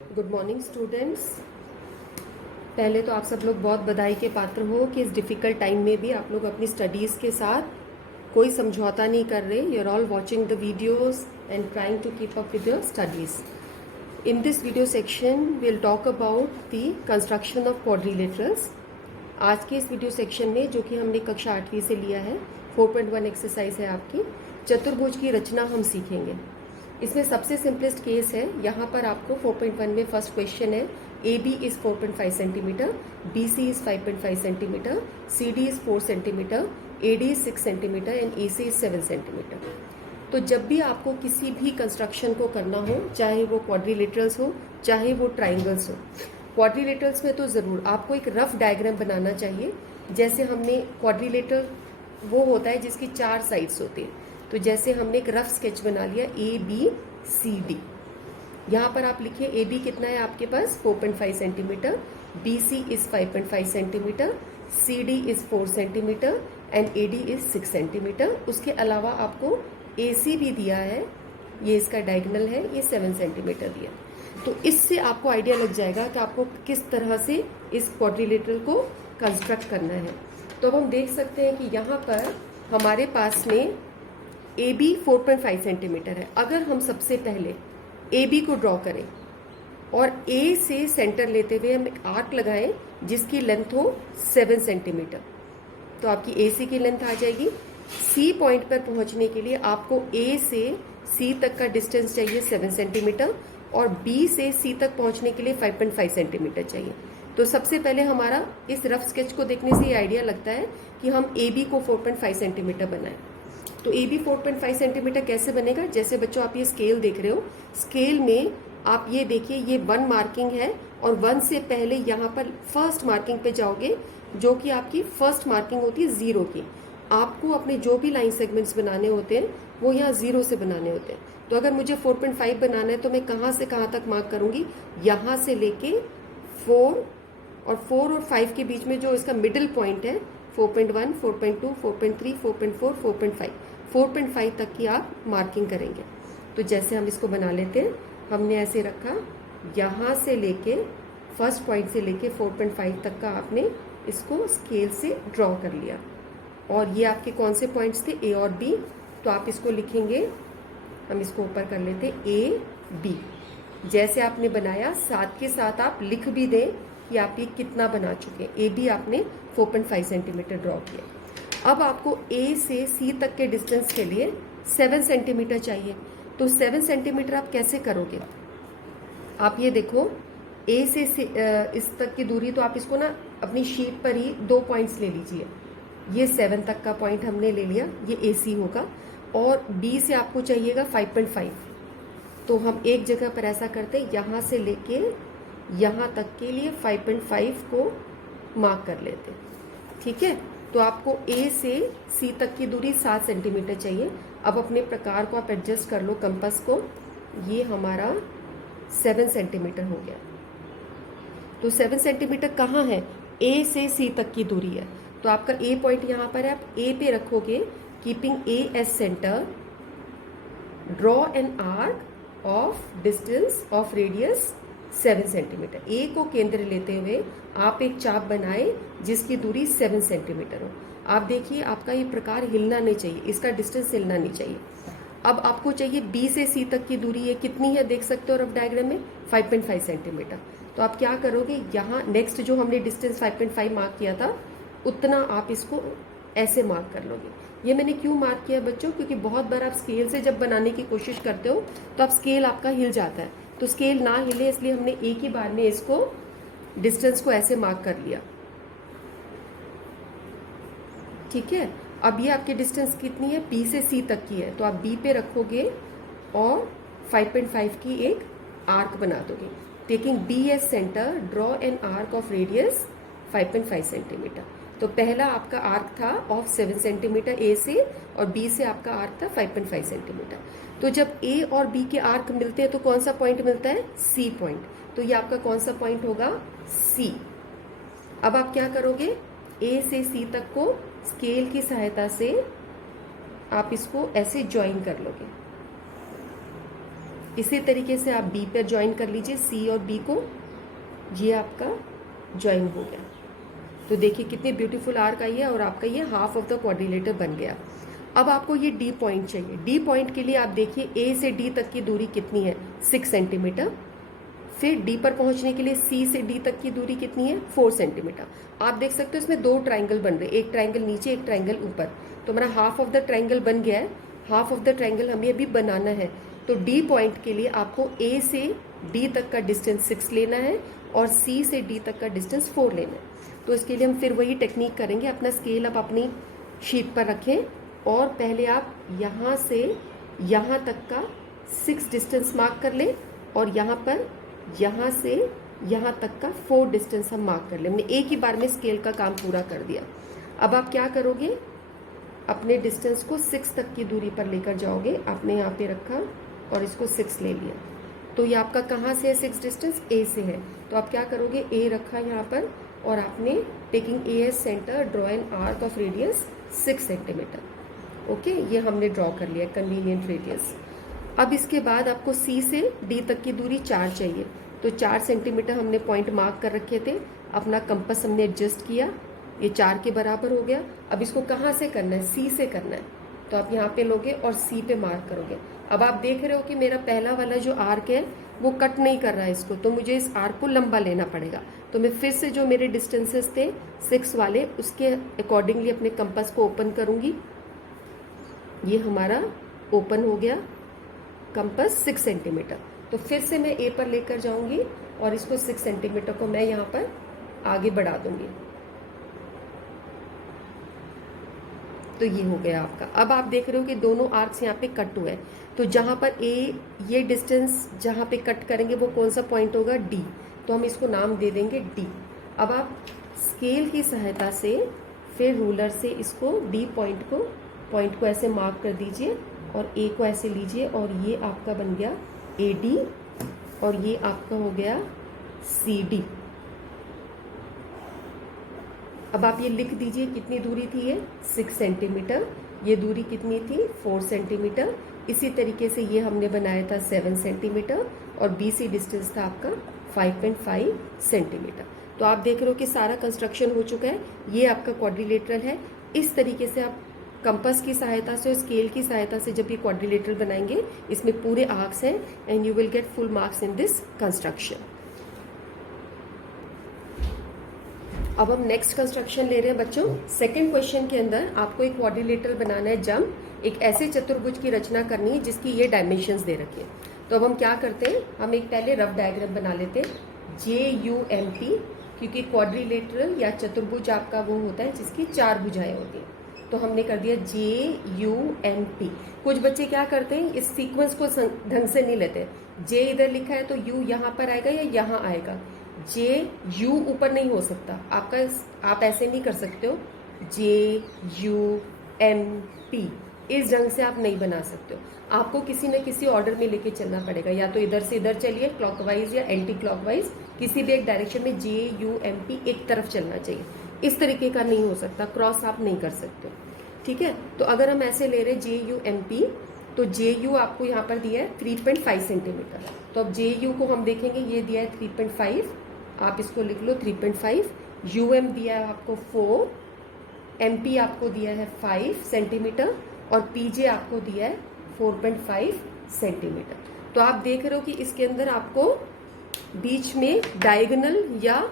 Good morning students. पहले तो आप सब लोग बहुत बधाई के पात्र हो कि इस डिफ़िकल्ट टाइम में भी आप लोग अपनी स्टडीज़ के साथ कोई समझौता नहीं कर रहे। You are all watching the videos and trying to keep up with your studies. In this video section will talk about the construction of quadrilaterals. आज के इस वीडियो सेक्शन में, जो कि हमने कक्षा 8वीं से लिया है, 4.1 एक्सरसाइज है आपकी, चतुर्भुज की रचना हम सीखेंगे। इसमें सबसे सिंपलेस्ट केस है। यहाँ पर आपको 4.1 में फर्स्ट क्वेश्चन है, A B is 4.5 centimetre, B C is 5.5 centimetre, C D is 4 centimetre, A D is 6 centimetre and A C is 7 centimetre. तो जब भी आपको किसी भी कंस्ट्रक्शन को करना हो, चाहे वो क्वाड्रिलेटरल्स हो चाहे वो ट्राइंगल्स हो, क्वाड्रिलेटरल्स में तो ज़रूर आपको एक रफ डायग्राम बनाना चाहिए। जैसे हमने क्वाड्रिलेटर वो होता है जिसकी 4 साइड्स होती हैं, तो जैसे हमने एक रफ स्केच बना लिया ए बी सी डी। यहाँ पर आप लिखिए ए बी कितना है आपके पास 4.5 centimetre, B C is 5.5 centimetre, C D is 4 centimetre and A D is 6 centimetre. उसके अलावा आपको ए सी भी दिया है, ये इसका डायगोनल है, ये 7 सेंटीमीटर दिया। तो इससे आपको आइडिया लग जाएगा कि आपको किस तरह से इस क्वाड्रिलेटरल को कंस्ट्रक्ट करना है। तो अब हम देख सकते हैं कि यहाँ पर हमारे पास में ए बी 4.5 सेंटीमीटर है। अगर हम सबसे पहले ए बी को ड्रॉ करें और ए से सेंटर लेते हुए हम एक आर्क लगाएं जिसकी लेंथ हो 7 सेंटीमीटर, तो आपकी ए सी की लेंथ आ जाएगी। सी पॉइंट पर पहुंचने के लिए आपको ए से सी तक का डिस्टेंस चाहिए 7 सेंटीमीटर और बी से सी तक पहुंचने के लिए 5.5 सेंटीमीटर चाहिए। तो सबसे पहले हमारा इस रफ स्केच को देखने से ये आइडिया लगता है कि हम ए बी को 4.5 सेंटीमीटर बनाएं। तो ए बी 4.5 सेंटीमीटर कैसे बनेगा? जैसे बच्चों आप ये स्केल देख रहे हो, स्केल में आप ये देखिए ये 1 मार्किंग है और 1 से पहले यहाँ पर फर्स्ट मार्किंग पे जाओगे, जो कि आपकी फर्स्ट मार्किंग होती है 0 की। आपको अपने जो भी लाइन सेगमेंट्स बनाने होते हैं वो यहाँ 0 से बनाने होते हैं। तो अगर मुझे 4.5 बनाना है तो मैं कहाँ से कहाँ तक मार्क करूँगी? यहाँ से लेके 4 और 5 के बीच में जो इसका मिडिल पॉइंट है 4.1, 4.2, 4.3, 4.4, 4.5, 4.5 तक की आप मार्किंग करेंगे। तो जैसे हम इसको बना लेते हैं, हमने ऐसे रखा, यहाँ से लेके फर्स्ट पॉइंट से लेके 4.5 तक का आपने इसको स्केल से ड्रॉ कर लिया। और ये आपके कौन से पॉइंट्स थे? ए और बी। तो आप इसको लिखेंगे, हम इसको ऊपर कर लेते हैं, ए बी। जैसे आपने बनाया साथ के साथ आप लिख भी दें कि आप ये कितना बना चुके हैं। ए बी आपने 4.5 सेंटीमीटर ड्रॉ किया। अब आपको ए से सी तक के डिस्टेंस के लिए 7 सेंटीमीटर चाहिए। तो 7 सेंटीमीटर आप कैसे करोगे? आप ये देखो, ए से इस तक की दूरी, तो आप इसको ना अपनी शीट पर ही 2 पॉइंट्स ले लीजिए। ये 7 तक का पॉइंट हमने ले लिया, ये ए सी होगा। और बी से आपको चाहिएगा 5.5। तो हम एक जगह पर ऐसा करते हैं, यहाँ से लेके यहाँ तक के लिए 5.5 को मार्क कर लेते हैं। ठीक है, तो आपको ए से सी तक की दूरी 7 सेंटीमीटर चाहिए। अब अपने प्रकार को आप एडजस्ट कर लो कंपास को, ये हमारा 7 सेंटीमीटर हो गया। तो 7 सेंटीमीटर कहाँ है? ए से सी तक की दूरी है। तो आपका ए पॉइंट यहाँ पर है, आप ए पे रखोगे, keeping A as centre, draw an arc of distance of radius 7 centimetre. A को केंद्र लेते हुए आप एक चाप बनाए जिसकी दूरी 7 सेंटीमीटर हो। आप देखिए आपका ये प्रकार हिलना नहीं चाहिए, इसका डिस्टेंस हिलना नहीं चाहिए। अब आपको चाहिए बी से सी तक की दूरी, ये कितनी है देख सकते हो रफ डायग्राम में, 5.5 सेंटीमीटर। तो आप क्या करोगे, यहाँ नेक्स्ट जो हमने डिस्टेंस 5.5 मार्क किया था उतना आप इसको ऐसे मार्क कर लोगे। ये मैंने क्यों मार्क किया बच्चों? क्योंकि बहुत बार आप स्केल से जब बनाने की कोशिश करते हो तो आप स्केल आपका हिल जाता है, तो स्केल ना हिले इसलिए हमने एक ही बार में इसको डिस्टेंस को ऐसे मार्क कर लिया। ठीक है, अब ये आपकी डिस्टेंस कितनी है? बी से सी तक की है, तो आप बी पे रखोगे और 5.5 की एक आर्क बना दोगे। Taking B as centre, draw an arc of radius 5.5 centimetre. तो पहला आपका आर्क था ऑफ 7 सेंटीमीटर ए से, और बी से आपका आर्क था 5.5 सेंटीमीटर। तो जब ए और बी के आर्क मिलते हैं तो कौन सा पॉइंट मिलता है? C point. तो ये आपका कौन सा पॉइंट होगा? सी। अब आप क्या करोगे, ए से सी तक को स्केल की सहायता से आप इसको ऐसे ज्वाइन कर लोगे। इसी तरीके से आप बी पर ज्वाइन कर लीजिए, सी और बी को, ये आपका ज्वाइन हो गया। तो देखिए कितनी ब्यूटीफुल आर्क आई है और आपका ये हाफ ऑफ द क्वाड्रिलेटर बन गया। अब आपको ये डी पॉइंट चाहिए। डी पॉइंट के लिए आप देखिए ए से डी तक की दूरी कितनी है, 6 सेंटीमीटर। फिर डी पर पहुंचने के लिए सी से डी तक की दूरी कितनी है, 4 सेंटीमीटर। आप देख सकते हो इसमें 2 ट्राइंगल बन रहे हैं, एक ट्राइंगल नीचे, एक ट्राइंगल ऊपर। तो हमारा हाफ ऑफ द ट्राइंगल बन गया है। हाफ ऑफ द ट्राइंगल हमें अभी बनाना है। तो डी पॉइंट के लिए आपको ए से डी तक का डिस्टेंस 6 लेना है और सी से डी तक का डिस्टेंस 4 लेना है। तो इसके लिए हम फिर वही टेक्निक करेंगे। अपना स्केल आप अपनी शीट पर रखें और पहले आप यहाँ से यहाँ तक का 6 डिस्टेंस मार्क कर लें और यहाँ पर यहाँ से यहाँ तक का 4 डिस्टेंस हम मार्क कर लें। हमने एक ही बार में स्केल का काम पूरा कर दिया। अब आप क्या करोगे, अपने डिस्टेंस को 6 तक की दूरी पर लेकर जाओगे। आपने यहाँ पे रखा और इसको 6 ले लिया। तो ये आपका कहाँ से है 6 डिस्टेंस, ए से है। तो आप क्या करोगे, ए रखा यहाँ पर और आपने taking A as centre draw an arc of radius 6 centimetre. Okay, ये हमने ड्रॉ कर लिया कन्वीनियंट रेडियस। अब इसके बाद आपको सी से डी तक की दूरी 4 चाहिए। तो 4 सेंटीमीटर हमने पॉइंट मार्क कर रखे थे। अपना कंपास हमने एडजस्ट किया, ये 4 के बराबर हो गया। अब इसको कहाँ से करना है, सी से करना है। तो आप यहाँ पे लोगे और सी पे मार्क करोगे। अब आप देख रहे हो कि मेरा पहला वाला जो आर्क है वो कट नहीं कर रहा है इसको, तो मुझे इस आर्क को लंबा लेना पड़ेगा। तो मैं फिर से जो मेरे डिस्टेंसेस थे 6 वाले, उसके अकॉर्डिंगली अपने कंपास को ओपन करूंगी। ये हमारा ओपन हो गया कंपास 6 सेंटीमीटर। तो फिर से मैं ए पर लेकर जाऊंगी और इसको 6 सेंटीमीटर को मैं यहाँ पर आगे बढ़ा दूंगी। तो ये हो गया आपका। अब आप देख रहे हो कि दोनों आर्क्स यहाँ पे कट हुए हैं। तो जहाँ पर ए, ये डिस्टेंस जहाँ पे कट करेंगे वो कौन सा पॉइंट होगा, डी। तो हम इसको नाम दे देंगे डी। अब आप स्केल की सहायता से फिर रूलर से इसको डी पॉइंट को ऐसे मार्क कर दीजिए और ए को ऐसे लीजिए और ये आपका बन गया ए डी और ये आपका हो गया सी डी। अब आप ये लिख दीजिए कितनी दूरी थी ये 6 सेंटीमीटर, ये दूरी कितनी थी 4 सेंटीमीटर। इसी तरीके से ये हमने बनाया था 7 सेंटीमीटर और BC डिस्टेंस था आपका 5.5 सेंटीमीटर। तो आप देख रहे हो कि सारा कंस्ट्रक्शन हो चुका है। ये आपका क्वाड्रिलेटरल है। इस तरीके से आप कंपास की सहायता से और स्केल की सहायता से जब ये क्वाड्रिलेटरल बनाएंगे, इसमें पूरे आर्क्स हैं and you will get full marks in this construction. अब हम नेक्स्ट कंस्ट्रक्शन ले रहे हैं बच्चों। सेकंड क्वेश्चन के अंदर आपको एक क्वाड्रिलेटरल बनाना है जंप, एक ऐसे चतुर्भुज की रचना करनी है जिसकी ये डायमेंशंस दे रखी है। तो अब हम क्या करते हैं, हम एक पहले रफ डायग्राम बना लेते हैं JUMP, क्योंकि क्वाड्रिलेटरल या चतुर्भुज आपका वो होता है जिसकी 4 भुजाएं होती हैं। तो हमने कर दिया JUMP। कुछ बच्चे क्या करते हैं, इस सीक्वेंस को ढंग से नहीं लेते। J इधर लिखा है तो U यहाँ पर आएगा या यहाँ आएगा। JU ऊपर नहीं हो सकता आपका, आप ऐसे नहीं कर सकते हो। JUMP इस ढंग से आप नहीं बना सकते हो। आपको किसी न किसी ऑर्डर में लेके चलना पड़ेगा, या तो इधर से इधर चलिए क्लॉकवाइज या एंटी क्लॉकवाइज, किसी भी एक डायरेक्शन में JUMP एक तरफ चलना चाहिए। इस तरीके का नहीं हो सकता, क्रॉस आप नहीं कर सकते। ठीक है, तो अगर हम ऐसे ले रहे JUMP, तो JU आपको यहाँ पर दिया है 3.5 सेंटीमीटर। तो अब JU को हम देखेंगे, ये दिया है 3.5, आप इसको लिख लो 3.5। UM दिया है आपको 4, MP आपको दिया है 5 सेंटीमीटर और PJ आपको दिया है 4.5 सेंटीमीटर। तो आप देख रहे हो कि इसके अंदर आपको बीच में डायगोनल या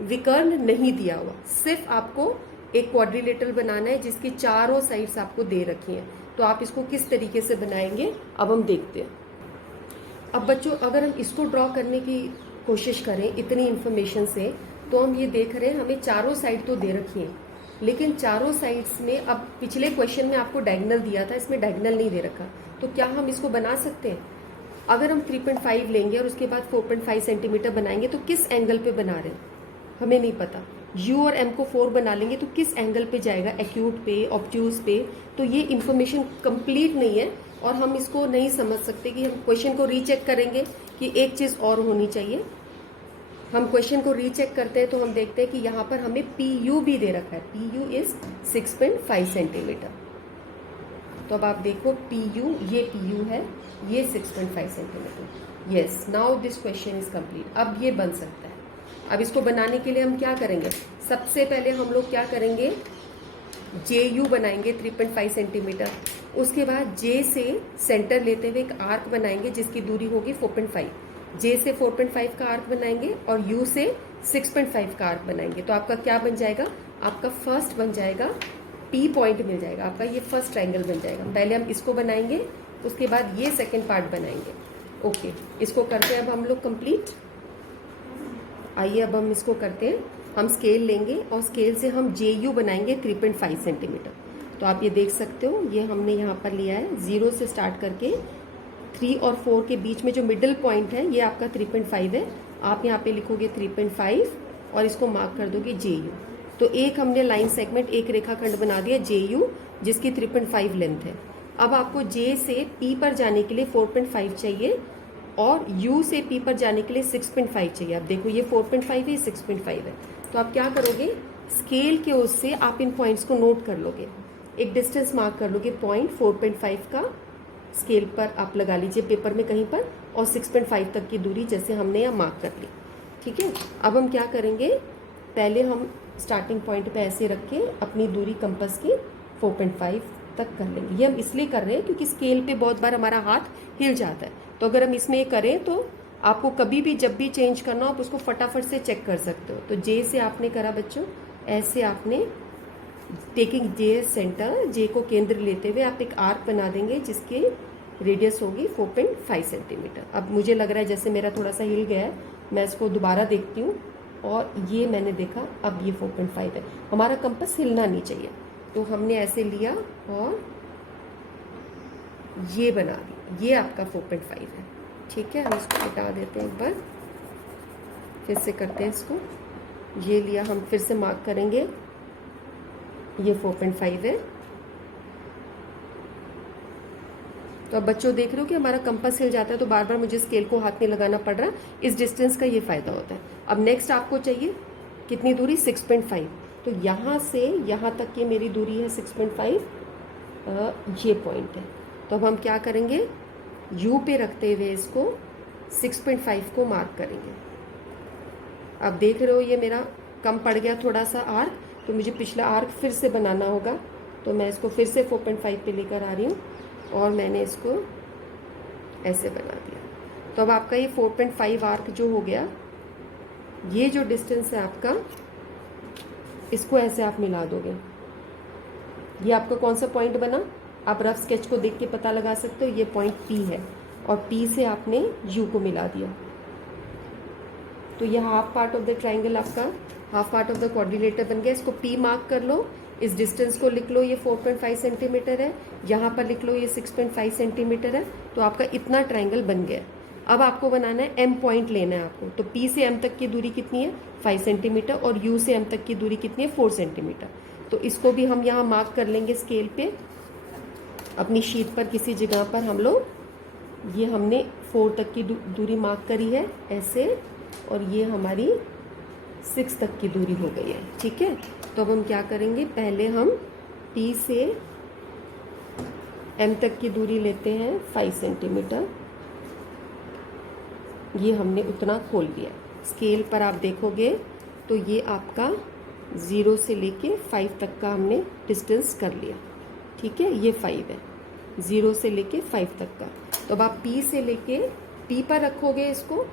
विकर्ण नहीं दिया हुआ, सिर्फ आपको एक क्वाड्रिलेटरल बनाना है जिसकी चारों साइड्स आपको दे रखी हैं। तो आप इसको किस तरीके से बनाएंगे अब हम देखते हैं। अब बच्चों अगर हम इसको ड्रॉ करने की कोशिश करें इतनी इन्फॉर्मेशन से, तो हम ये देख रहे हैं हमें चारों साइड तो दे रखी है, लेकिन चारों साइड्स में, अब पिछले क्वेश्चन में आपको डायगोनल दिया था, इसमें डायगोनल नहीं दे रखा। तो क्या हम इसको बना सकते हैं? अगर हम 3.5 लेंगे और उसके बाद 4.5 सेंटीमीटर बनाएंगे तो किस एंगल पे बना रहे हैं हमें नहीं पता। U और M को 4 बना लेंगे तो किस एंगल पे जाएगा, एक्यूट पे, ऑब्ट्यूज पे। तो ये इन्फॉर्मेशन कंप्लीट नहीं है और हम इसको नहीं समझ सकते कि हम क्वेश्चन को रीचेक करेंगे कि एक चीज़ और होनी चाहिए। हम क्वेश्चन को रीचेक करते हैं तो हम देखते हैं कि यहाँ पर हमें PU भी दे रखा है। PU is 6.5 centimetre. तो अब आप देखो PU, ये PU है, ये 6.5 centimetre. Yes, now this question is complete. अब ये बन सकता है। अब इसको बनाने के लिए हम क्या करेंगे, सबसे पहले हम लोग क्या करेंगे, JU बनाएंगे 3.5 सेंटीमीटर। उसके बाद J से सेंटर लेते हुए एक आर्क बनाएंगे जिसकी दूरी होगी 4.5। J से 4.5 का आर्क बनाएंगे और U से 6.5 का आर्क बनाएंगे। तो आपका क्या बन जाएगा, आपका फर्स्ट बन जाएगा P पॉइंट मिल जाएगा, आपका ये फर्स्ट ट्रायंगल बन जाएगा। पहले हम इसको बनाएंगे, उसके बाद ये सेकेंड पार्ट बनाएंगे। ओके, इसको करते हैं अब हम लोग कंप्लीट। आइए अब हम इसको करते हैं। हम स्केल लेंगे और स्केल से हम JU बनाएंगे 3.5 सेंटीमीटर। तो आप ये देख सकते हो, ये हमने यहाँ पर लिया है 0 से स्टार्ट करके 3 और 4 के बीच में जो मिडिल पॉइंट है ये आपका 3.5 है। आप यहाँ पे लिखोगे 3.5 और इसको मार्क कर दोगे JU। तो एक हमने लाइन सेगमेंट, एक रेखाखंड बना दिया JU जिसकी 3.5 लेंथ है। अब आपको J से P पर जाने के लिए 4.5 चाहिए और U से P पर जाने के लिए 6.5 चाहिए। अब देखो ये 4.5 है, 6.5 है। तो आप क्या करोगे, स्केल के उससे आप इन पॉइंट्स को नोट कर लोगे, एक डिस्टेंस मार्क कर लोगे पॉइंट 4.5 का स्केल पर आप लगा लीजिए पेपर में कहीं पर, और 6.5 तक की दूरी जैसे हमने यहाँ मार्क कर ली। ठीक है, अब हम क्या करेंगे, पहले हम स्टार्टिंग पॉइंट पे ऐसे रख के अपनी दूरी कंपास की 4.5 तक कर लेंगे। ये हम इसलिए कर रहे हैं क्योंकि स्केल पे बहुत बार हमारा हाथ हिल जाता है। तो अगर हम इसमें ये करें तो आपको कभी भी जब भी चेंज करना हो आप उसको फटाफट से चेक कर सकते हो। तो J से आपने करा बच्चों, ऐसे आपने टेकिंग J सेंटर, J को केंद्र लेते हुए आप एक आर्क बना देंगे जिसकी रेडियस होगी 4.5 सेंटीमीटर। अब मुझे लग रहा है जैसे मेरा थोड़ा सा हिल गया है, मैं इसको दोबारा देखती हूँ और ये मैंने देखा अब ये 4.5 है। हमारा कंपास हिलना नहीं चाहिए, तो हमने ऐसे लिया और ये बना दी, ये आपका 4.5 है। ठीक है, हम इसको हटा देते हैं, एक बार फिर से करते हैं इसको। ये लिया, हम फिर से मार्क करेंगे, ये 4.5 है। तो अब बच्चों देख रहे हो कि हमारा कंपास हिल जाता है तो बार बार मुझे स्केल को हाथ नहीं लगाना पड़ रहा। इस डिस्टेंस का ये फायदा होता है। अब नेक्स्ट आपको चाहिए कितनी दूरी, 6.5। तो यहाँ से यहाँ तक की मेरी दूरी है 6.5, ये पॉइंट है। तो अब हम क्या करेंगे, U पे रखते हुए इसको 6.5 को मार्क करेंगे। अब देख रहे हो ये मेरा कम पड़ गया थोड़ा सा आर्क, तो मुझे पिछला आर्क फिर से बनाना होगा। तो मैं इसको फिर से 4.5 पे लेकर आ रही हूँ और मैंने इसको ऐसे बना दिया। तो अब आपका ये 4.5 आर्क जो हो गया, ये जो डिस्टेंस है आपका, इसको ऐसे आप मिला दोगे। ये आपका कौन सा पॉइंट बना, आप रफ स्केच को देख के पता लगा सकते हो, ये पॉइंट P है और P से आपने U को मिला दिया। तो ये half part of the triangle आपका, half part of the quadrilateral बन गया। इसको P मार्क कर लो, इस डिस्टेंस को लिख लो, ये 4.5 सेंटीमीटर है, यहाँ पर लिख लो ये 6.5 सेंटीमीटर है। तो आपका इतना ट्राइंगल बन गया। अब आपको बनाना है M पॉइंट लेना है आपको। तो P से M तक की दूरी कितनी है, 5 सेंटीमीटर, और U से M तक की दूरी कितनी है, 4 सेंटीमीटर। तो इसको भी हम यहाँ मार्क कर लेंगे स्केल पे, अपनी शीट पर किसी जगह पर हम लोग। ये हमने 4 तक की दूरी मार्क करी है ऐसे, और ये हमारी 6 तक की दूरी हो गई है। ठीक है, तो अब हम क्या करेंगे, पहले हम P से M तक की दूरी लेते हैं 5 सेंटीमीटर। ये हमने उतना खोल दिया। स्केल पर आप देखोगे तो ये आपका 0 से लेके 5 तक का हमने डिस्टेंस कर लिया। ठीक है, ये 5 है 0 से लेके 5 तक का। तो अब आप P से लेके P पर रखोगे इसको,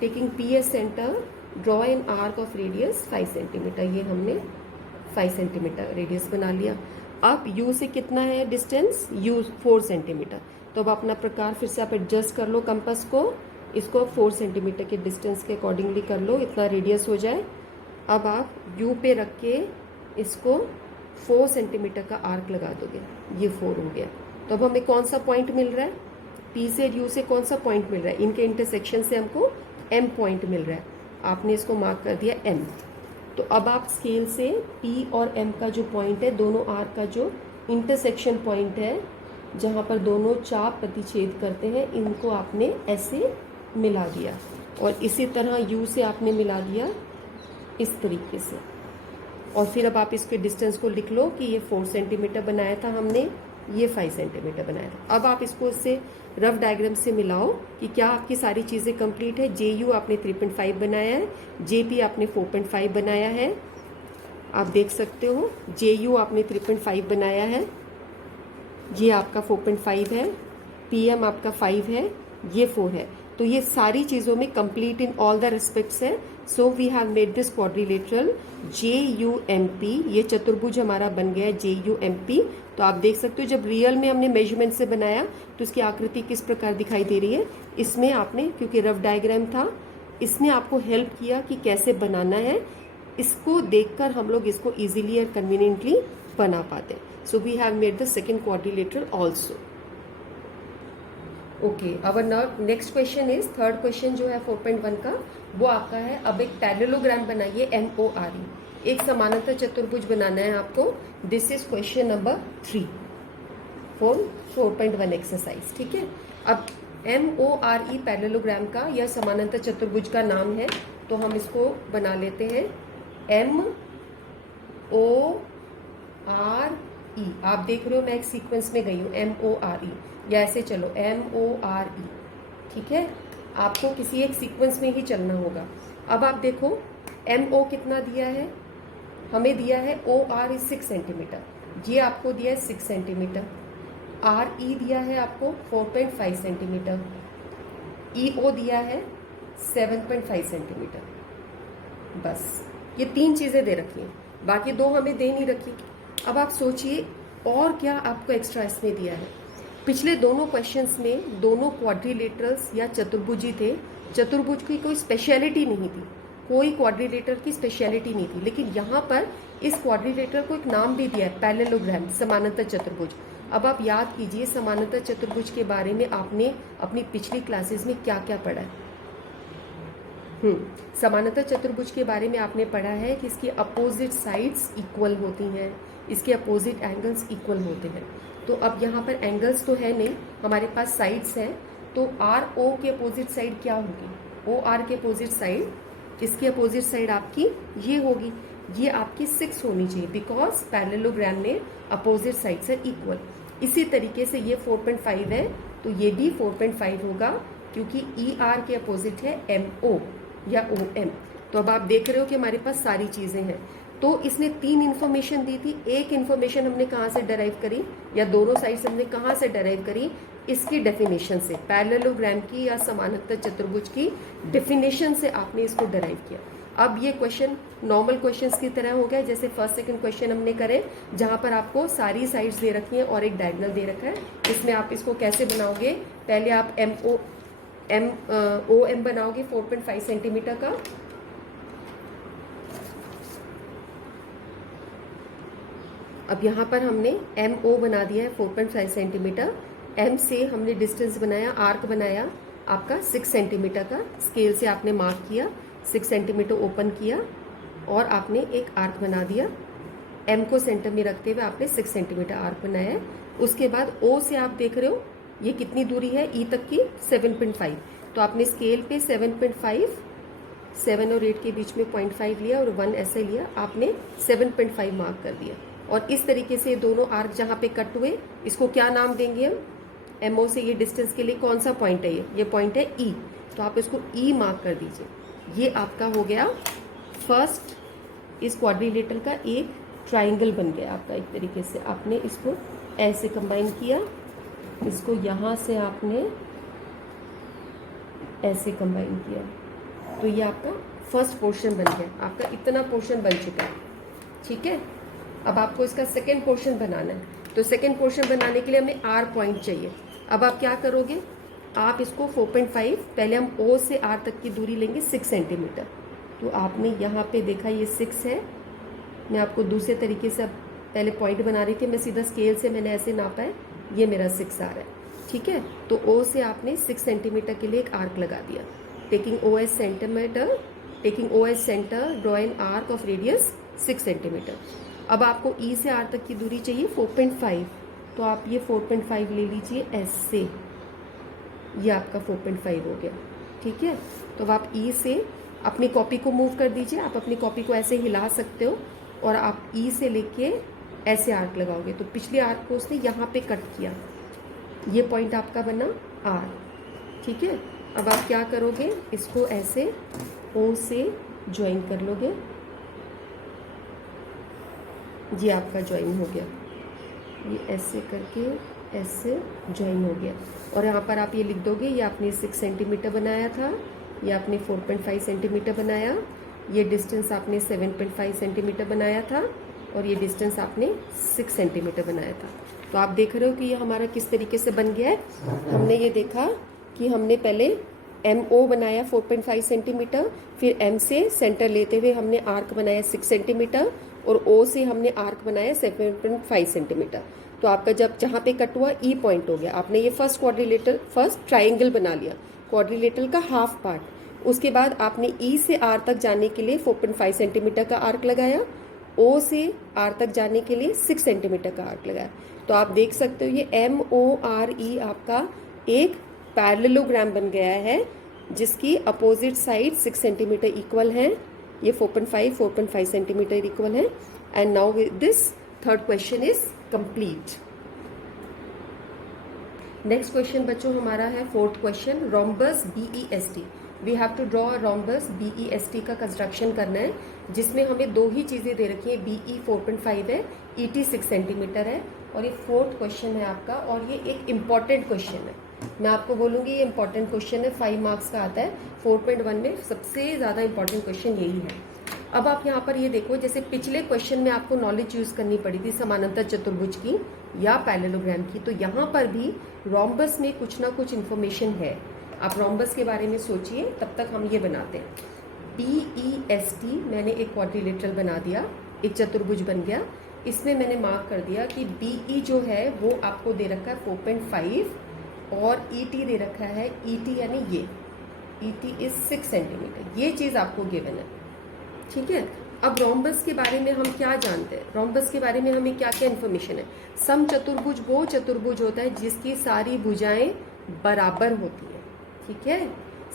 taking P S centre, draw an arc of radius 5 centimetre. ये हमने 5 सेंटीमीटर रेडियस बना लिया। अब U से कितना है डिस्टेंस, U 4 सेंटीमीटर। तो अब अपना प्रकार फिर से आप एडजस्ट कर लो कंपास को, इसको 4 सेंटीमीटर के डिस्टेंस के अकॉर्डिंगली कर लो, इतना रेडियस हो जाए। अब आप U पे रख के इसको 4 सेंटीमीटर का आर्क लगा दोगे, ये 4 हो गया। तो अब हमें कौन सा पॉइंट मिल रहा है, P से U से कौन सा पॉइंट मिल रहा है, इनके इंटरसेक्शन से हमको M पॉइंट मिल रहा है। आपने इसको मार्क कर दिया M। तो अब आप स्केल से P और M का जो पॉइंट है, दोनों आर्क का जो इंटरसेक्शन पॉइंट है, जहाँ पर दोनों चाप प्रतिच्छेद करते हैं, इनको आपने ऐसे मिला दिया। और इसी तरह U से आपने मिला दिया इस तरीके से। और फिर अब आप इसके डिस्टेंस को लिख लो कि ये 4 सेंटीमीटर बनाया था हमने, ये 5 सेंटीमीटर बनाया था। अब आप इसको इससे रफ डायग्राम से मिलाओ कि क्या आपकी सारी चीज़ें कंप्लीट है। JU आपने 3.5 बनाया है, JP आपने 4.5 बनाया है, आप देख सकते हो। JU आपने 3.5 बनाया है, ये आपका 4.5 है, PM आपका 5 है, ये 4 है। तो ये सारी चीज़ों में complete in all the respects है। So we have made this quadrilateral JUMP। ये चतुर्भुज हमारा बन गया JUMP। तो आप देख सकते हो जब रियल में हमने मेजरमेंट से बनाया तो इसकी आकृति किस प्रकार दिखाई दे रही है। इसमें आपने, क्योंकि रफ डायग्राम था, इसने आपको हेल्प किया कि कैसे बनाना है। इसको देखकर हम लोग इसको इजीली और कन्वीनियंटली बना पाते हैं। So we have made the second quadrilateral also. Okay, our next question is, third question जो है 4.1 का, वो आपका है अब एक पैरेललोग्राम बनाइए MORE। एक समानांतर चतुर्भुज बनाना है आपको। This is question number 3 for 4.1 exercise. ठीक है, अब MORE पैरेललोग्राम का या समानांतर चतुर्भुज का नाम है, तो हम इसको बना लेते हैं MORE। आप देख रहे हो मैं एक सीक्वेंस में गई हूँ, MORE, या ऐसे चलो MORE। ठीक है, आपको किसी एक सीक्वेंस में ही चलना होगा। अब आप देखो MO कितना दिया है, हमें दिया है OR इज 6 सेंटीमीटर, ये आपको दिया है 6 सेंटीमीटर। RE दिया है आपको 4.5 सेंटीमीटर, EO दिया है 7.5 सेंटीमीटर। बस ये 3 चीज़ें दे रखी हैं, बाकी 2 हमें दे नहीं रखी। अब आप सोचिए और क्या आपको एक्स्ट्रा इसमें दिया है। पिछले दोनों क्वेश्चंस में दोनों क्वाड्रिलेटरल्स या चतुर्भुज ही थे। चतुर्भुज की कोई स्पेशलिटी नहीं थी, कोई क्वाड्रिलेटर की स्पेशलिटी नहीं थी, लेकिन यहाँ पर इस क्वाड्रिलेटर को एक नाम भी दिया है, पैरेललोग्राम, समानांतर चतुर्भुज। अब आप याद कीजिए समानांतर चतुर्भुज के बारे में आपने अपनी पिछली क्लासेस में क्या क्या पढ़ा है। समानांतर चतुर्भुज के बारे में आपने पढ़ा है कि इसकी अपोजिट साइड्स इक्वल होती हैं, इसके अपोजिट एंगल्स इक्वल होते हैं। तो अब यहाँ पर एंगल्स तो है नहीं, हमारे पास साइड्स हैं। तो RO के अपोजिट साइड क्या होगी, OR के अपोजिट साइड, इसकी अपोजिट साइड आपकी ये होगी, ये आपकी 6 होनी चाहिए, बिकॉज पैरेललोग्राम में अपोजिट साइड्स है इक्वल। इसी तरीके से ये 4.5 है, तो ये भी 4.5 होगा, क्योंकि ER के अपोजिट है MO या OM। तो अब आप देख रहे हो कि हमारे पास सारी चीज़ें हैं। तो इसने 3 इन्फॉर्मेशन दी थी। एक इन्फॉर्मेशन हमने कहाँ से डराइव करी, या दोनों साइड से हमने कहाँ से डराइव करी, इसकी डेफिनेशन से, पैरेललोग्राम की या समानांतर चतुर्भुज की डेफिनेशन से आपने इसको डराइव किया। अब ये क्वेश्चन नॉर्मल क्वेश्चंस की तरह हो गया, जैसे फर्स्ट सेकंड क्वेश्चन हमने करे, जहाँ पर आपको सारी साइड्स दे रखी हैं और एक डायगोनल दे रखा है। इसमें आप इसको कैसे बनाओगे, पहले आप OM बनाओगे 4.5 सेंटीमीटर का। अब यहाँ पर हमने MO बना दिया है 4.5 सेंटीमीटर। M से हमने डिस्टेंस बनाया, आर्क बनाया आपका 6 सेंटीमीटर का, स्केल से आपने मार्क किया, 6 सेंटीमीटर ओपन किया और आपने एक आर्क बना दिया। M को सेंटर में रखते हुए आपने 6 सेंटीमीटर आर्क बनाया है। उसके बाद O से आप देख रहे हो ये कितनी दूरी है, E तक की 7.5। तो आपने स्केल पे 7.5, 7 और 8 के बीच में 0.5 लिया और 1 ऐसे लिया, आपने 7.5 मार्क कर दिया। और इस तरीके से दोनों आर्क जहाँ पे कट हुए, इसको क्या नाम देंगे हम, MO से ये डिस्टेंस के लिए कौन सा पॉइंट है, ये पॉइंट है E। तो आप इसको E मार्क कर दीजिए। ये आपका हो गया फर्स्ट, इस क्वाड्रिलेटर का एक ट्राइंगल बन गया आपका। एक तरीके से आपने इसको ऐसे कंबाइन किया, इसको यहाँ से आपने ऐसे कंबाइन किया, तो ये आपका फर्स्ट पोर्शन बन गया। आपका इतना पोर्शन बन चुका है। ठीक है, अब आपको इसका सेकेंड पोर्शन बनाना है। तो सेकेंड पोर्शन बनाने के लिए हमें R पॉइंट चाहिए। अब आप क्या करोगे, आप इसको 4.5, पहले हम O से R तक की दूरी लेंगे 6 सेंटीमीटर। तो आपने यहाँ पे देखा ये 6 है। मैं आपको दूसरे तरीके से अब पहले पॉइंट बना रही थी, मैं सीधा स्केल से मैंने ऐसे नापा है, ये मेरा 6 आ रहा है। ठीक है, तो O से आपने 6 सेंटीमीटर के लिए एक आर्क लगा दिया। Taking O as centre, draw an arc of radius 6 centimetre. अब आपको E से R तक की दूरी चाहिए 4.5, तो आप ये 4.5 ले लीजिए ऐसे, ये आपका 4.5 हो गया। ठीक है, तो अब आप E से अपनी कॉपी को मूव कर दीजिए। आप अपनी कॉपी को ऐसे हिला सकते हो और आप E से लेके ऐसे आर्क लगाओगे तो पिछले आर्क को उसने यहाँ पे कट किया, ये पॉइंट आपका बना आर। ठीक है, अब आप क्या करोगे, इसको ऐसे ओ से ज्वाइन कर लोगे, ये आपका ज्वाइन हो गया, ये ऐसे करके ऐसे ज्वाइन हो गया। और यहाँ पर आप ये लिख दोगे, ये आपने 6 सेंटीमीटर बनाया था, ये आपने 4.5 सेंटीमीटर बनाया, ये डिस्टेंस आपने 7.5 सेंटीमीटर बनाया था, और ये डिस्टेंस आपने 6 सेंटीमीटर बनाया था। तो आप देख रहे हो कि ये हमारा किस तरीके से बन गया है। हमने ये देखा कि हमने पहले MO बनाया 4.5 सेंटीमीटर, फिर M से सेंटर लेते हुए हमने आर्क बनाया 6 सेंटीमीटर, और O से हमने आर्क बनाया 7.5 सेंटीमीटर। तो आपका जब जहाँ पे कट हुआ E पॉइंट हो गया, आपने ये फर्स्ट ट्राइंगल बना लिया, क्वाड्रिलेटरल का हाफ पार्ट। उसके बाद आपने E से R तक जाने के लिए 4.5 सेंटीमीटर का आर्क लगाया, O से R तक जाने के लिए 6 सेंटीमीटर का आर्क लगाया। तो आप देख सकते हो ये MORE आपका एक पैरेललोग्राम बन गया है, जिसकी अपोजिट साइड 6 सेंटीमीटर इक्वल है, ये 4.5 सेंटीमीटर इक्वल है। And now with this third question is complete. Next question बच्चों हमारा है fourth question, rhombus BEST। We have to draw a rhombus BEST का कंस्ट्रक्शन करना है, जिसमें हमें दो ही चीज़ें दे रखी है, BE 4.5 है, ET 6 सेंटीमीटर है, और ये फोर्थ क्वेश्चन है आपका, और ये एक इम्पॉर्टेंट क्वेश्चन है। मैं आपको बोलूँगी ये इंपॉर्टेंट क्वेश्चन है, 5 मार्क्स का आता है। 4.1 में सबसे ज़्यादा इंपॉर्टेंट क्वेश्चन यही है। अब आप यहाँ पर ये देखो, जैसे पिछले क्वेश्चन में आपको नॉलेज यूज़ करनी पड़ी थी समानांतर चतुर्भुज की या पैरेललोग्राम की, तो यहाँ पर भी रोम्बस में कुछ ना कुछ इन्फॉर्मेशन है। आप रोम्बस के बारे में सोचिए, तब तक हम ये बनाते हैं। BEST मैंने एक क्वाड्रिलेटरल बना दिया, एक चतुर्भुज बन गया। इसमें मैंने मार्क कर दिया कि BE जो है वो आपको दे रखा है 4.5, और ET दे रखा है, ET यानी ये ET इज 6 सेंटीमीटर, ये चीज़ आपको गिवन है। ठीक है, अब रोम्बस के बारे में हम क्या जानते हैं, रोम्बस के बारे में हमें क्या क्या इन्फॉर्मेशन है। समचतुर्भुज वो चतुर्भुज होता है जिसकी सारी भुजाएं बराबर होती है। ठीक है,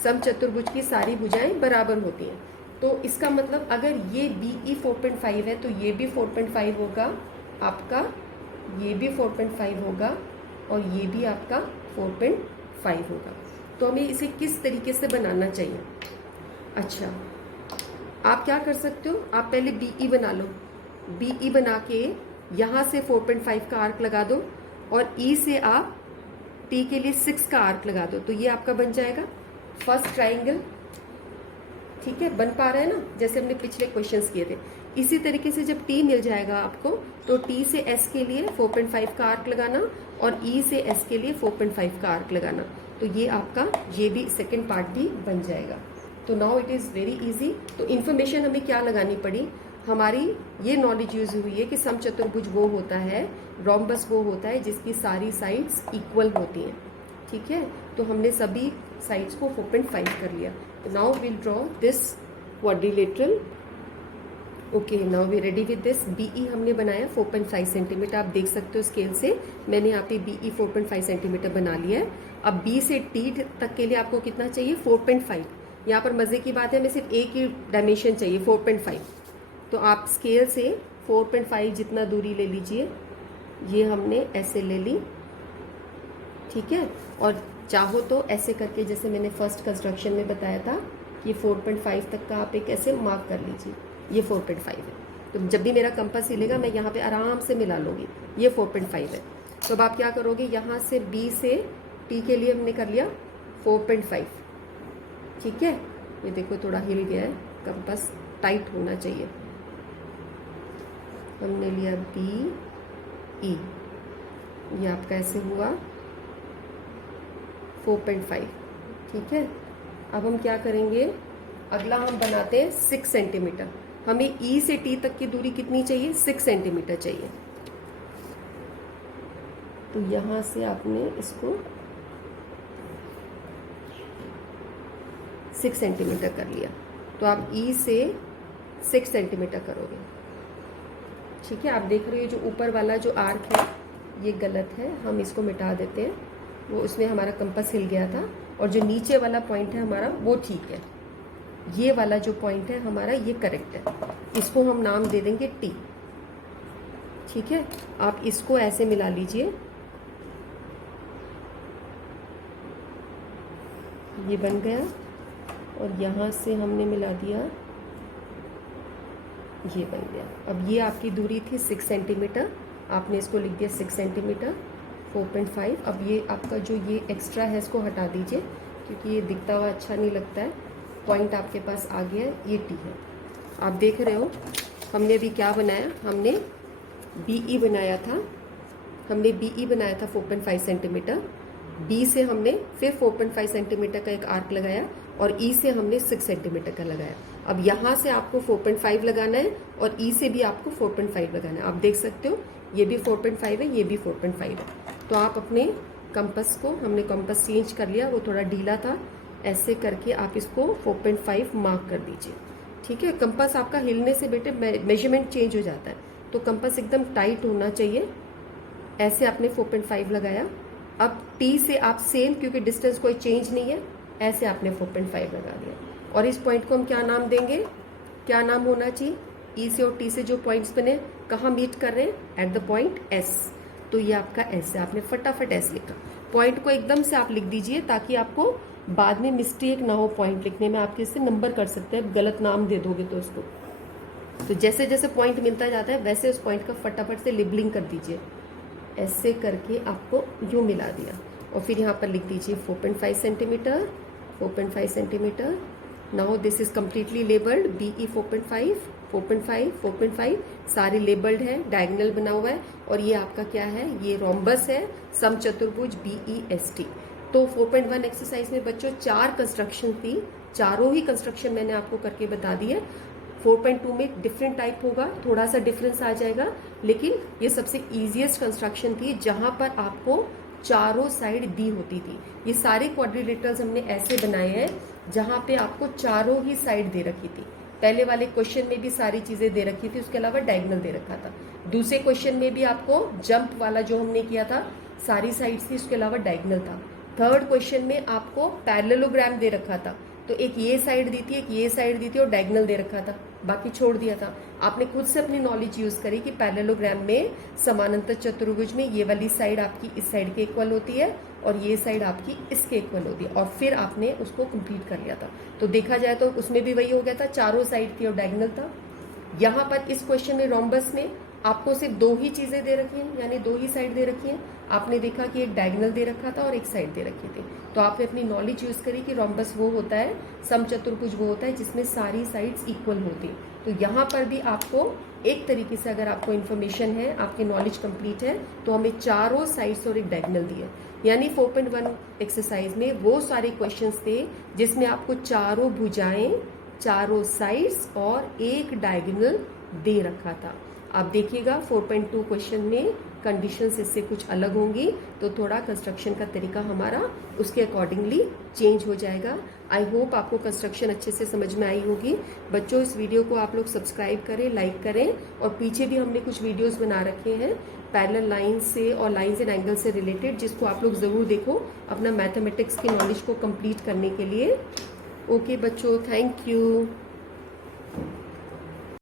समचतुर्भुज की सारी भुजाएं बराबर होती हैं। तो इसका मतलब अगर ये BE 4.5 है तो ये भी 4.5 होगा आपका, ये भी 4.5 होगा, और ये भी आपका 4.5 होगा। तो हमें इसे किस तरीके से बनाना चाहिए। अच्छा, आप क्या कर सकते हो, आप पहले BE बना लो, BE बना के यहाँ से 4.5 का आर्क लगा दो, और E से आप T के लिए 6 का आर्क लगा दो, तो ये आपका बन जाएगा फर्स्ट ट्राइंगल। ठीक है, बन पा रहा है ना, जैसे हमने पिछले क्वेश्चंस किए थे। इसी तरीके से जब T मिल जाएगा आपको, तो T से S के लिए 4.5 का आर्क लगाना, और E से S के लिए 4.5 का आर्क लगाना, तो ये आपका ये भी सेकेंड पार्ट भी बन जाएगा। तो now it is very easy. तो इन्फॉर्मेशन हमें क्या लगानी पड़ी, हमारी ये नॉलेज यूज हुई है कि समचतुर्भुज वो होता है, रोम्बस वो होता है जिसकी सारी साइड्स इक्वल होती हैं। ठीक है, तो हमने सभी साइड्स को 4.5 कर लिया। Now will draw this quadrilateral. Okay, now we ready with this. BE हमने बनाया 4.5 सेंटीमीटर, आप देख सकते हो स्केल से मैंने यहाँ पे BE 4.5 सेंटीमीटर बना लिया है। अब B से T तक के लिए आपको कितना चाहिए, 4.5। यहाँ पर मज़े की बात है, हमें सिर्फ एक ही डायमेंशन चाहिए 4.5, तो आप स्केल से 4.5 जितना दूरी ले लीजिए, ये हमने ऐसे ले ली। ठीक है, और चाहो तो ऐसे करके, जैसे मैंने फर्स्ट कंस्ट्रक्शन में बताया था, ये 4.5 तक का आप एक ऐसे मार्क कर लीजिए, ये 4.5 है। तो जब भी मेरा कंपास हिलेगा मैं यहाँ पे आराम से मिला लूँगी, ये 4.5 है। तो अब आप क्या करोगे, यहाँ से B से T के लिए हमने कर लिया 4.5। ठीक है, ये देखो थोड़ा हिल गया है, कंपास टाइट होना चाहिए। हमने लिया BE, ये आपका ऐसे हुआ 4.5। ठीक है, अब हम क्या करेंगे, अगला हम बनाते हैं 6 सेंटीमीटर। हमें E से T तक की दूरी कितनी चाहिए, 6 सेंटीमीटर चाहिए। तो यहाँ से आपने इसको 6 सेंटीमीटर कर लिया, तो आप E से 6 सेंटीमीटर करोगे। ठीक है, आप देख रहे हो जो ऊपर वाला जो आर्क है ये गलत है, हम इसको मिटा देते हैं, वो उसमें हमारा कंपास हिल गया था। और जो नीचे वाला पॉइंट है हमारा वो ठीक है, ये वाला जो पॉइंट है हमारा ये करेक्ट है, इसको हम नाम दे देंगे T। ठीक ठीक है, आप इसको ऐसे मिला लीजिए, ये बन गया, और यहाँ से हमने मिला दिया, ये बन गया। अब ये आपकी दूरी थी 6 सेंटीमीटर, आपने इसको लिख दिया 6 सेंटीमीटर 4.5। अब ये आपका जो ये एक्स्ट्रा है इसको हटा दीजिए, क्योंकि ये दिखता हुआ अच्छा नहीं लगता है। पॉइंट आपके पास आ गया, ये टी है। आप देख रहे हो हमने अभी क्या बनाया, हमने बीई बनाया था, हमने बीई बनाया था 4.5 सेंटीमीटर। बी से हमने फिर 4.5 सेंटीमीटर का एक आर्क लगाया, और ई से हमने 6 सेंटीमीटर का लगाया। अब यहाँ से आपको 4.5 लगाना है, और ई से भी आपको 4.5 लगाना है। आप देख सकते हो ये भी 4.5 है, ये भी 4.5 है। तो आप अपने कंपस को, हमने कंपस चेंज कर लिया, वो थोड़ा ढीला था, ऐसे करके आप इसको 4.5 मार्क कर दीजिए। ठीक है, कंपस आपका हिलने से बेटे मेजरमेंट चेंज हो जाता है, तो कंपस एकदम टाइट होना चाहिए। ऐसे आपने 4.5 लगाया। अब टी से आप सेम, क्योंकि डिस्टेंस कोई चेंज नहीं है, ऐसे आपने 4.5 लगा दिया। और इस पॉइंट को हम क्या नाम देंगे, क्या नाम होना चाहिए, ई से और टी से जो पॉइंट्स बने कहाँ मीट कर रहे हैं, एट द पॉइंट एस। तो ये आपका एस है, आपने फटाफट एस लिखा। पॉइंट को एकदम से आप लिख दीजिए, ताकि आपको बाद में मिस्टेक ना हो पॉइंट लिखने में। आपके इससे नंबर कर सकते हैं, गलत नाम दे दोगे तो उसको। तो जैसे जैसे पॉइंट मिलता जाता है वैसे उस पॉइंट का फटाफट से लेबलिंग कर दीजिए। ऐसे करके आपको यूँ मिला दिया, और फिर यहाँ पर लिख दीजिए 4.5 centimetre 4.5 centimetre. Now this is completely labelled, B E 4.5 4.5 4.5 सारे लेबल्ड है, डायगोनल बना हुआ है। और ये आपका क्या है, ये रोम्बस है, समचतुर्भुज BEST। तो 4.1 एक्सरसाइज में बच्चों 4 कंस्ट्रक्शन थी, चारों ही कंस्ट्रक्शन मैंने आपको करके बता दी है। 4.2 में डिफरेंट टाइप होगा, थोड़ा सा डिफरेंस आ जाएगा, लेकिन ये सबसे इजीएस्ट कंस्ट्रक्शन थी, जहां पर आपको चारों साइड दी होती थी। ये सारे क्वाड्रिलेटरल्स हमने ऐसे बनाए हैं जहां पे आपको चारों ही साइड दे रखी थी। पहले वाले क्वेश्चन में भी सारी चीजें दे रखी थी, उसके अलावा डायगोनल दे रखा था। दूसरे क्वेश्चन में भी आपको जंप वाला जो हमने किया था सारी साइड्स थी, उसके अलावा डायगोनल था। थर्ड क्वेश्चन में आपको पैरेललोग्राम दे रखा था, तो एक ये साइड दी थी, एक ये साइड दी थी, और डायगोनल दे रखा था, बाकी छोड़ दिया था। आपने खुद से अपनी नॉलेज यूज करी कि पैरेललोग्राम में समानांतर चतुर्भुज में ये वाली साइड आपकी इस साइड के इक्वल होती है, और ये साइड आपकी इसके इक्वल होती है, और फिर आपने उसको कंप्लीट कर लिया था। तो देखा जाए तो उसमें भी वही हो गया था, चारों साइड थी और डायगोनल था। यहाँ पर इस क्वेश्चन में रोम्बस में आपको सिर्फ 2 ही चीजें दे रखी हैं, यानी 2 ही साइड दे रखी हैं। आपने देखा कि एक डायगोनल दे रखा था और एक साइड दे रखी थी। तो आपने अपनी नॉलेज यूज करी कि रोम्बस वो होता है, समचतुर्भुज वो होता है जिसमें सारी साइड्स इक्वल होती। तो यहाँ पर भी आपको एक तरीके से, अगर आपको इन्फॉर्मेशन है, आपकी नॉलेज कंप्लीट है, तो हमें चारों साइड्स और एक डायगोनल दिए। यानी 4.1 एक्सरसाइज में वो सारे क्वेश्चंस थे जिसमें आपको चारों भुजाएं, चारों साइड्स और एक डायगोनल दे रखा था। आप देखिएगा 4.2 क्वेश्चन में कंडीशंस इससे कुछ अलग होंगी, तो थोड़ा कंस्ट्रक्शन का तरीका हमारा उसके अकॉर्डिंगली चेंज हो जाएगा। आई होप आपको कंस्ट्रक्शन अच्छे से समझ में आई होगी। बच्चों, इस वीडियो को आप लोग सब्सक्राइब करें, लाइक करें, और पीछे भी हमने कुछ वीडियोस बना रखे हैं पैरेलल लाइन से और लाइंस एंड एंगल से रिलेटेड, जिसको आप लोग जरूर देखो अपना मैथमेटिक्स की नॉलेज को कंप्लीट करने के लिए। ओके बच्चों, थैंक यू।